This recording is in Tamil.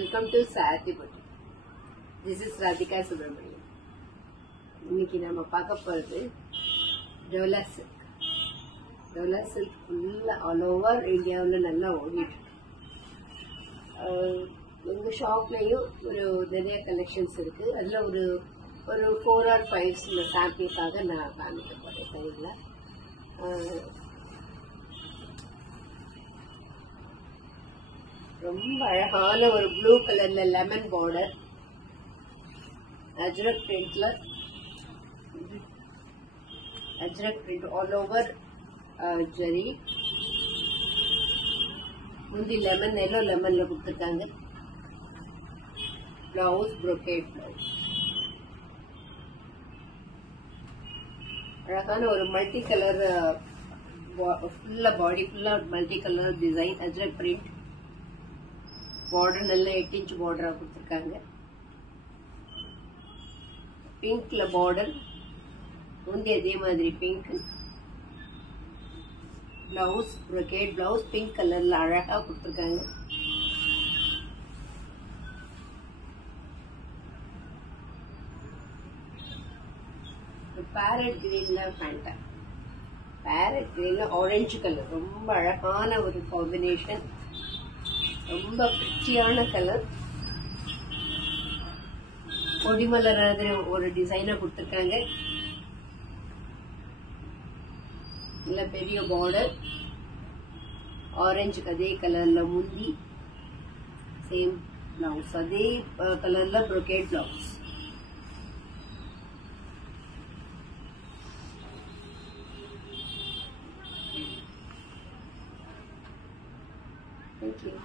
Welcome to Sathi Boutique. This is Radhika Subramanian. இன்னைக்கு நம்ம பார்க்க போறது டோலா சில்க். டோலா சில்க் ஃபுல்லா ஆல் ஓவர் இந்தியாவில் நல்லா ஓடிட்டு இருக்கு. எங்க ஷாப்லயும் ஒரு நிறைய கலெக்ஷன்ஸ் இருக்கு. அதுல ஒரு 4 or 5 சாம்பிளுக்காக நான் காமிக்க போறேன் சரிங்களா. ரொம்ப அழகான ஒரு ப்ளூ கலர்ல லெமன் பார்டர் அஜ்ரக் பிரிண்ட்ல Ajrakh print all over zari முந்தி லெமன் எல்லோ லெமன்ல கொடுத்துருக்காங்க. பிளவுஸ் ப்ரோகேட் பிளவுஸ் அழகான ஒரு மல்டி கலர் ஃபுல்லா பாடி ஃபுல்லா multi colour design Ajrakh print border நல்ல 8 inch பார்டரா கொடுத்துருக்காங்க. பிங்க்ல பார்டர் முந்தி அதே மாதிரி pink blouse brocade blouse pink கலர்ல அழகா கொடுத்துருக்காங்க. பேரட் கிரீன்ல பேண்டா பேரட் கிரீன்ல ஆரஞ்சு கலர் ரொம்ப அழகான ஒரு காம்பினேஷன். ரொம்ப பிரிச்சியான கலர் கொடிமலர் ஒரு டிசைனா கொடுத்துருக்காங்க. நல்ல பெரிய பார்டர் ஆரஞ்சு அதே கலர்ல முந்தி சேம் பிளவுஸ் அதே கலர்ல ப்ரோகேட் பிளவுஸ். Thank you.